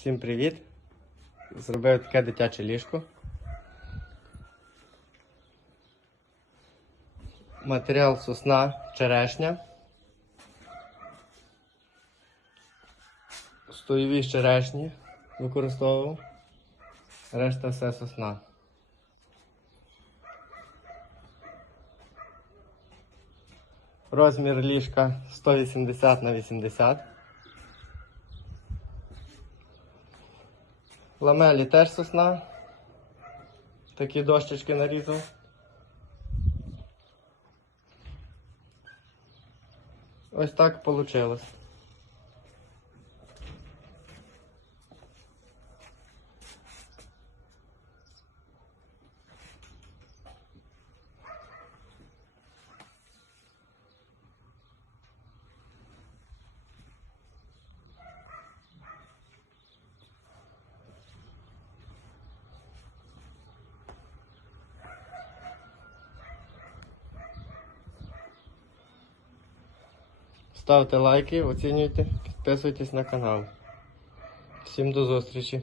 Всім привіт! Зробив таке дитяче ліжко. Матеріал сосна, черешня. Стоєві черешні використовував. Решта все сосна. Розмір ліжка 180 на 80. Ламелі теж сосна. Такі дощечки нарізав. Ось так вийшло. Ставте лайки, оцінюйте, підписуйтесь на канал. Всім до зустрічі!